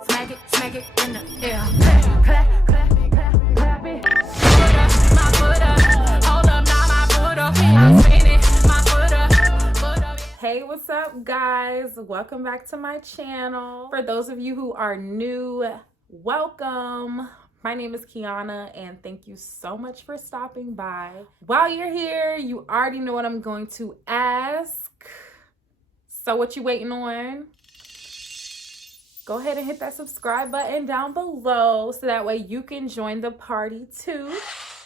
Smack it in the air. Clap, clap, clap, clap it. My foot up, hold up, now my foot up. I'm spinning, my foot up. Hey, what's up, guys? Welcome back to my channel. For those of you who are new, welcome. My name is Kianna, and thank you so much for stopping by. While you're here, you already know what I'm going to ask. So what you waiting on? Go ahead and hit that subscribe button down below so that way you can join the party too.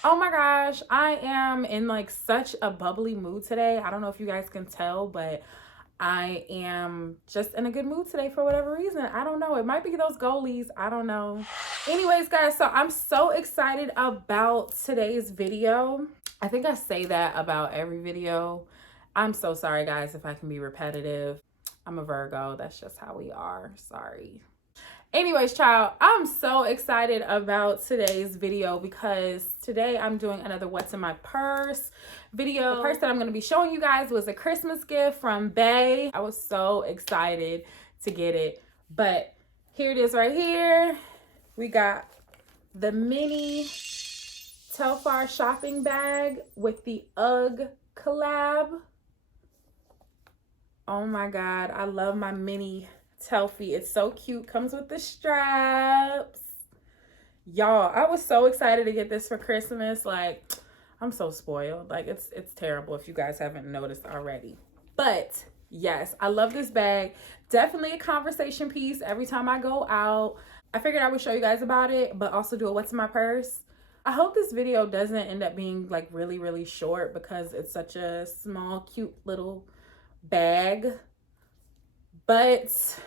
Oh my gosh, I am in like such a bubbly mood today. I don't know if you guys can tell, but I am just in a good mood today for whatever reason. I don't know. It might be those goalies. I don't know. Anyways, guys, so I'm so excited about today's video. I think I say that about every video. I'm so sorry, guys, if I can be repetitive. I'm a Virgo. That's just how we are. Sorry. Anyways, child, I'm so excited about today's video because today I'm doing another What's in My Purse video. The purse that I'm going to be showing you guys was a Christmas gift from Bae. I was so excited to get it. But here it is right here. We got the mini Telfar shopping bag with the Ugg Collab. Oh my God, I love my mini Telfie. It's so cute. Comes with the straps. Y'all, I was so excited to get this for Christmas. Like, I'm so spoiled. Like, it's terrible if you guys haven't noticed already. But yes, I love this bag. Definitely a conversation piece every time I go out. I figured I would show you guys about it, but also do a What's in My Purse. I hope this video doesn't end up being like really, really short because it's such a small, cute little bag, but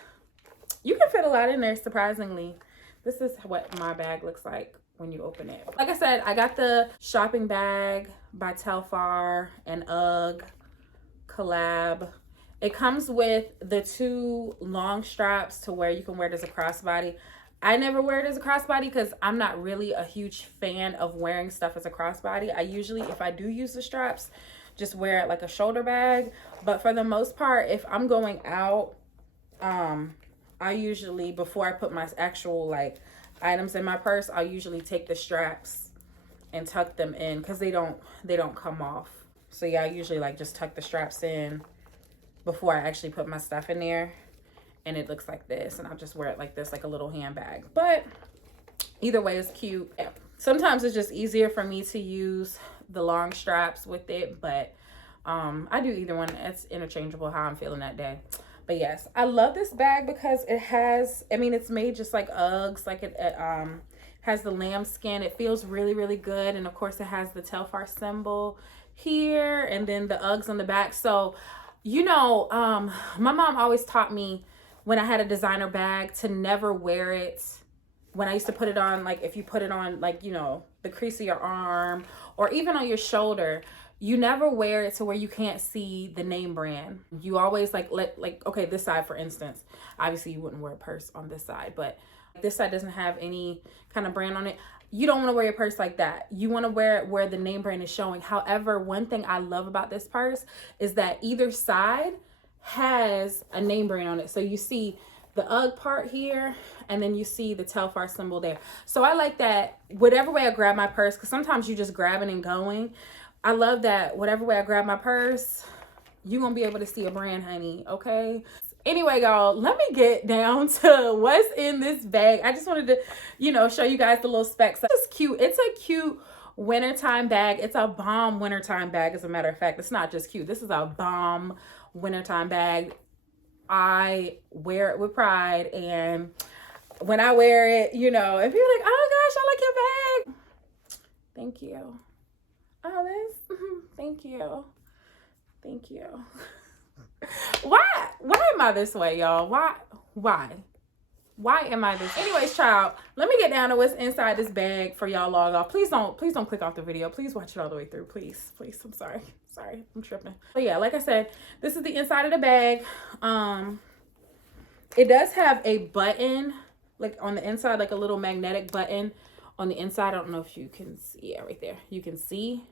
you can fit a lot in there, surprisingly. This is what my bag looks like when you open it. Like I said, I got the shopping bag by Telfar and Ugg Collab. It comes with the two long straps to where you can wear it as a crossbody. I never wear it as a crossbody because I'm not really a huge fan of wearing stuff as a crossbody. I usually, if I do use the straps, just wear it like a shoulder bag. But for the most part, if I'm going out, I usually, before I put my actual like items in my purse, I'll usually take the straps and tuck them in because they don't come off. So yeah, I usually like just tuck the straps in before I actually put my stuff in there, and it looks like this, and I'll just wear it like this, like a little handbag. But either way, it's cute. Sometimes it's just easier for me to use the long straps with it, but I do either one. It's interchangeable how I'm feeling that day. But yes, I love this bag because it has, I mean, it's made just like Uggs, like it has the lamb skin. It feels really, really good. And of course it has the Telfar symbol here and then the Uggs on the back. So, you know, my mom always taught me when I had a designer bag to never wear it when I used to put it on, like if you put it on like, you know, the crease of your arm or even on your shoulder, you never wear it to where you can't see the name brand. You always like okay, this side, for instance, obviously you wouldn't wear a purse on this side, but this side doesn't have any kind of brand on it. You don't want to wear your purse like that. You want to wear it where the name brand is showing. However, one thing I love about this purse is that either side has a name brand on it. So you see the Ugg part here, and then you see the Telfar symbol there. So I like that whatever way I grab my purse, because sometimes you just grabbing and going. I love that whatever way I grab my purse, you're going to be able to see a brand, honey, okay? Anyway, y'all, let me get down to what's in this bag. I just wanted to, you know, show you guys the little specs. It's cute. It's a cute wintertime bag. It's a bomb wintertime bag, as a matter of fact. It's not just cute. This is a bomb wintertime bag. I wear it with pride, and when I wear it, you know, if you're like, oh gosh, I like your bag. Thank you. Oh, this, thank you. Thank you. Why am I this way, y'all? Why am I this way? Anyways, child, let me get down to what's inside this bag for y'all log off. Please don't click off the video. Please watch it all the way through. Please. I'm sorry, I'm tripping. But yeah, like I said, this is the inside of the bag. It does have a button, like on the inside, like a little magnetic button on the inside. I don't know if you can see it right there. You can see,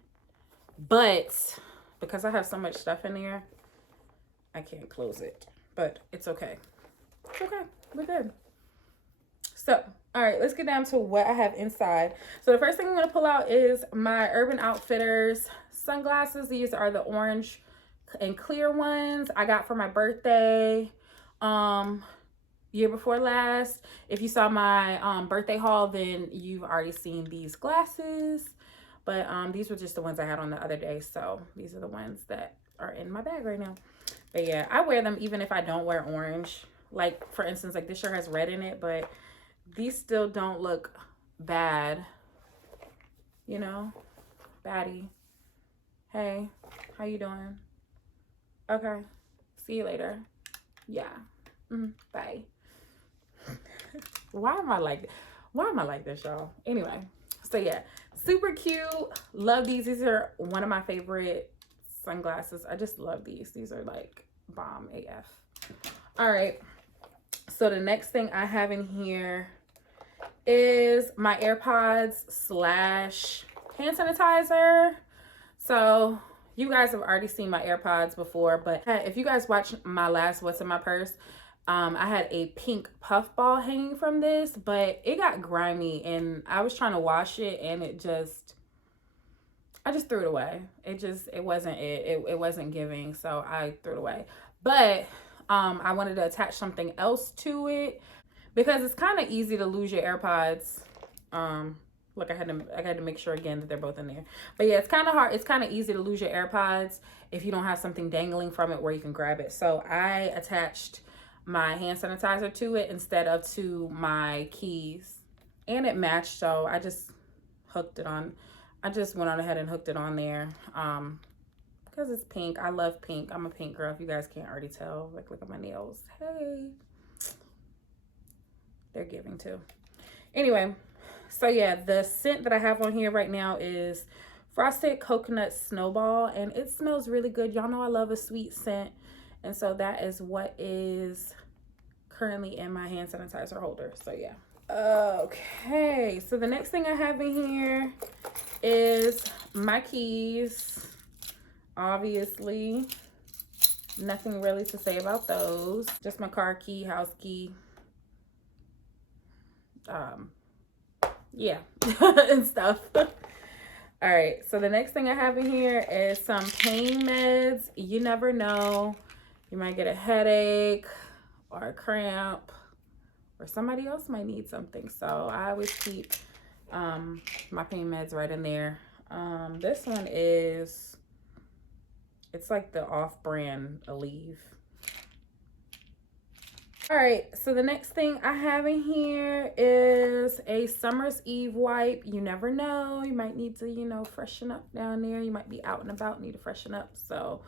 but because I have so much stuff in there, I can't close it, but it's okay. It's okay. We're good. So, all right, let's get down to what I have inside. So the first thing I'm going to pull out is my Urban Outfitters sunglasses. These are the orange and clear ones I got for my birthday year before last. If you saw my birthday haul, then you've already seen these glasses. But these were just the ones I had on the other day. So these are the ones that are in my bag right now. But yeah, I wear them even if I don't wear orange. Like, for instance, like this shirt has red in it, but these still don't look bad. You know? Baddie. Hey, how you doing? Okay. See you later. Yeah. Bye. Why am I like this, y'all? Anyway, so yeah, super cute. Love these. These are one of my favorite sunglasses. I just love these. These are like bomb AF. All right. So the next thing I have in here is my AirPods / hand sanitizer. So you guys have already seen my AirPods before, but if you guys watch my last What's in My Purse, I had a pink puff ball hanging from this, but it got grimy and I was trying to wash it and I just threw it away. It wasn't giving, so I threw it away. But I wanted to attach something else to it because it's kind of easy to lose your AirPods. Look, I had to make sure again that they're both in there. But yeah, it's kind of hard. It's kind of easy to lose your AirPods if you don't have something dangling from it where you can grab it. So I attached my hand sanitizer to it instead of to my keys, and it matched. So I just hooked it on. I just went on ahead and hooked it on there because it's pink. I love pink. I'm a pink girl if you guys can't already tell. Like, look at my nails. Hey, they're giving too. Anyway, so yeah, the scent that I have on here right now is Frosted Coconut Snowball, and it smells really good. Y'all know I love a sweet scent, and so that is what is currently in my hand sanitizer holder. So yeah. Okay, so the next thing I have in here is my keys. Obviously, nothing really to say about those. Just my car key, house key. Yeah, and stuff. All right, so the next thing I have in here is some pain meds. You never know. You might get a headache or a cramp, or somebody else might need something. So I always keep my pain meds right in there. This one is, it's like the off-brand Aleve. All right, so the next thing I have in here is a Summer's Eve wipe. You never know. You might need to, you know, freshen up down there. You might be out and about, need to freshen up. So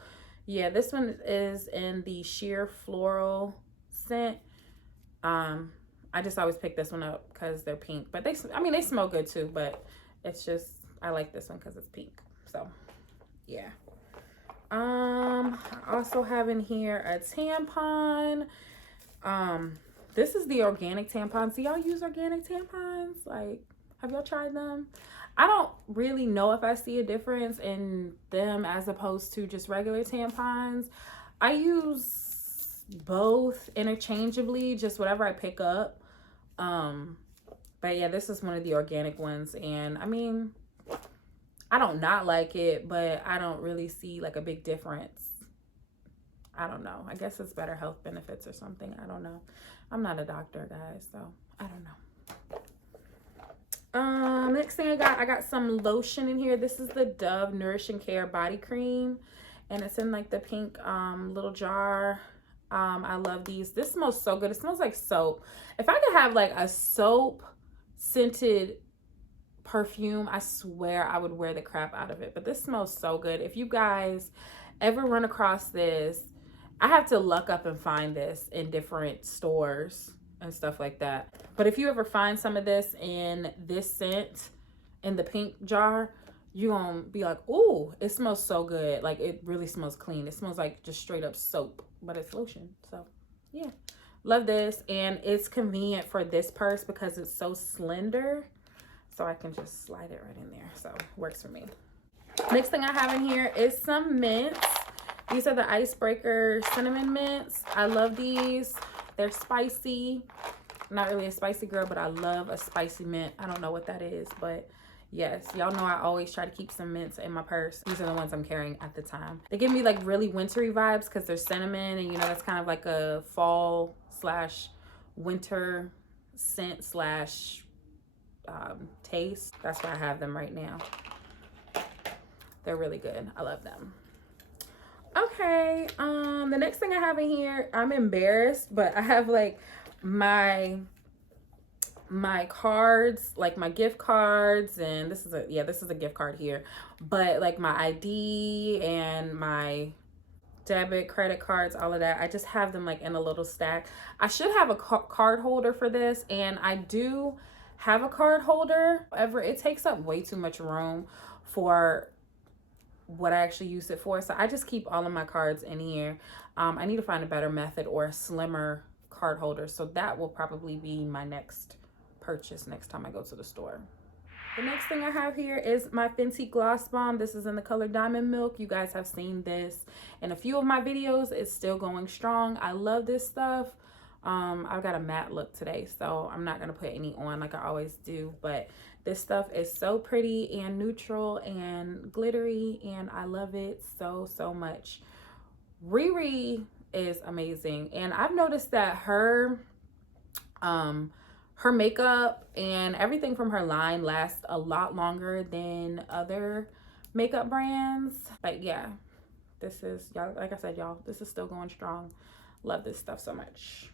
yeah, this one is in the sheer floral scent. I just always pick this one up because they're pink, but they smell good too, but it's just, I like this one because it's pink. So yeah. I also have in here a tampon. This is the organic tampons. Do y'all use organic tampons? Like, have y'all tried them? I don't really know if I see a difference in them as opposed to just regular tampons. I use both interchangeably, just whatever I pick up. But yeah, this is one of the organic ones, and I mean, I don't not like it, but I don't really see like a big difference. I don't know. I guess it's better health benefits or something. I don't know. I'm not a doctor, guys, so I don't know. Next thing I got some lotion in here. This is the Dove Nourish and Care body cream, and it's in like the pink little jar. I love these. This smells so good. It smells like soap. If I could have like a soap scented perfume, I swear I would wear the crap out of it. But this smells so good. If you guys ever run across this, I have to look up and find this in different stores and stuff like that. But if you ever find some of this in this scent in the pink jar, you gonna be like, ooh, it smells so good. Like, it really smells clean. It smells like just straight up soap, but it's lotion. So yeah, love this. And it's convenient for this purse because it's so slender, so I can just slide it right in there. So works for me. Next thing I have in here is some mints. These are the Icebreaker cinnamon mints. I love these. They're spicy. not really a spicy girl, but I love a spicy mint. I don't know what that is, but yes, y'all know I always try to keep some mints in my purse. These are the ones I'm carrying at the time. They give me like really wintry vibes because they're cinnamon, and you know that's kind of like a fall slash winter scent slash taste. That's why I have them right now. They're really good. I love them. Okay, the next thing I have in here, I'm embarrassed, but I have like my cards, like my gift cards, and this is a gift card here, but like my ID and my debit, credit cards, all of that, I just have them like in a little stack. I should have a card holder for this, and I do have a card holder. However, it takes up way too much room for what I actually use it for, so I just keep all of my cards in here. I need to find a better method or a slimmer card holder, so that will probably be my next purchase next time I go to the store. The next thing I have here is my Fenty Gloss Bomb. This is in the color Diamond Milk. You guys have seen this in a few of my videos. It's still going strong. I love this stuff. I've got a matte look today, so I'm not gonna put any on like I always do, but this stuff is so pretty and neutral and glittery, and I love it so much. Riri is amazing, and I've noticed that her makeup and everything from her line lasts a lot longer than other makeup brands. But yeah, this is, y'all, like I said, y'all, this is still going strong. Love this stuff so much.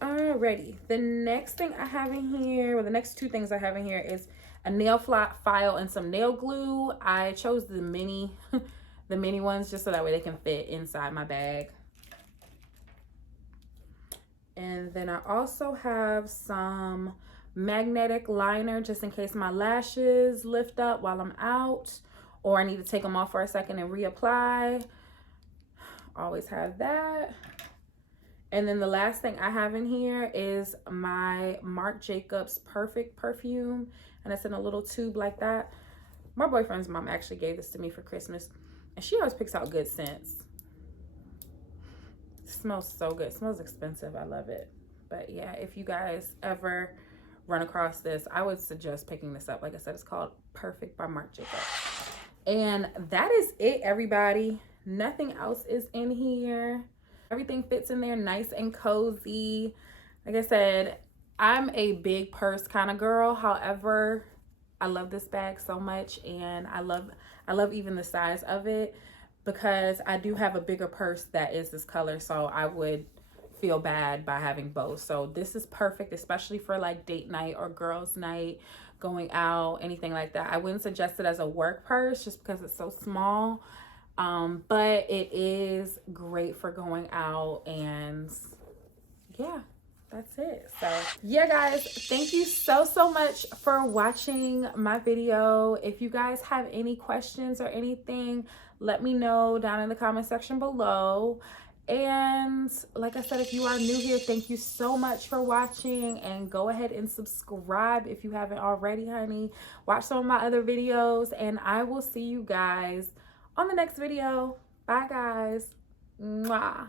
Alrighty, the next thing I have in here, well, the next two things I have in here is a nail file and some nail glue. I chose the mini the mini ones just so that way they can fit inside my bag. And then I also have some magnetic liner just in case my lashes lift up while I'm out, or I need to take them off for a second and reapply. Always have that. And then the last thing I have in here is my Marc Jacobs Perfect perfume, and it's in a little tube like that. My boyfriend's mom actually gave this to me for Christmas, and she always picks out good scents. It smells so good. It smells expensive. I love it. But yeah, if you guys ever run across this, I would suggest picking this up. Like I said, it's called Perfect by Marc Jacobs. And that is it, everybody. Nothing else is in here. Everything fits in there nice and cozy. Like I said, I'm a big purse kind of girl. However, I love this bag so much, and I love even the size of it, because I do have a bigger purse that is this color, so I would feel bad by having both. So this is perfect, especially for like date night or girls night, going out, anything like that. I wouldn't suggest it as a work purse just because it's so small. But it is great for going out, and yeah, that's it. So yeah, guys, thank you so much for watching my video. If you guys have any questions or anything, let me know down in the comment section below. And like I said, if you are new here, thank you so much for watching, and go ahead and subscribe if you haven't already, honey. Watch some of my other videos, and I will see you guys on the next video. Bye, guys. Mwah.